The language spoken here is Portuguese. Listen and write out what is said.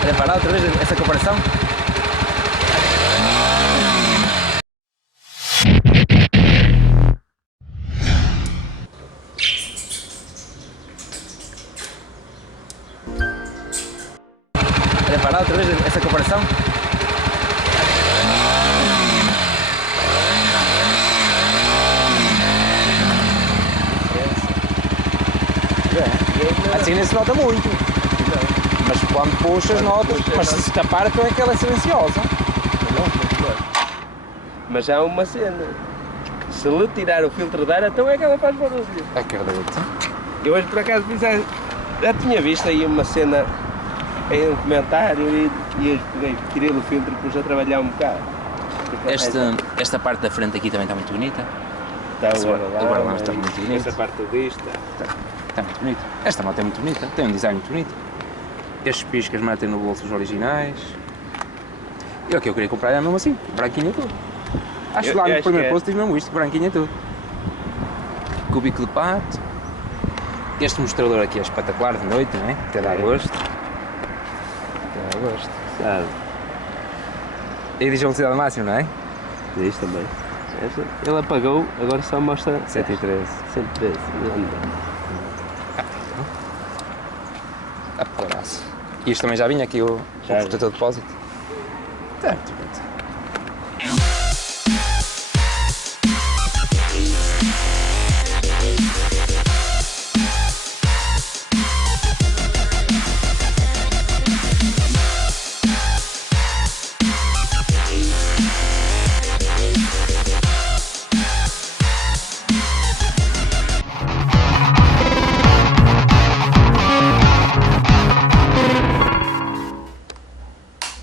Querem parar outra vez essa comparação? Querem parar outra vez essa comparação? Assim nem se nota muito. Mas quando puxas notas, mas se escapar então é que ela é silenciosa. Mas há uma cena. Se lhe tirar o filtro de ar, então é que ela faz barulho. Acredito. Eu hoje por acaso já tinha visto aí uma cena em um comentário e tirei o filtro e pus a trabalhar um bocado. Esta parte da frente aqui também está muito bonita. Está O guarda-lama está muito bonito. Essa parte do disco Está muito bonito. Esta moto é muito bonita, tem um design muito bonito. Estes piscas metem no bolso os originais. E o que eu queria comprar é mesmo assim, branquinho tudo. Acho que lá no primeiro posto diz mesmo isto, branquinho tudo. Cubico de pato. Este mostrador aqui é espetacular de noite, não é? Até dá gosto. Até dá gosto. sabe? E diz a velocidade máxima, não é? Diz também. Ele apagou, agora só mostra 113. 113. A poraça. E isto também já vinha aqui o protetor de depósito. Certo, pronto.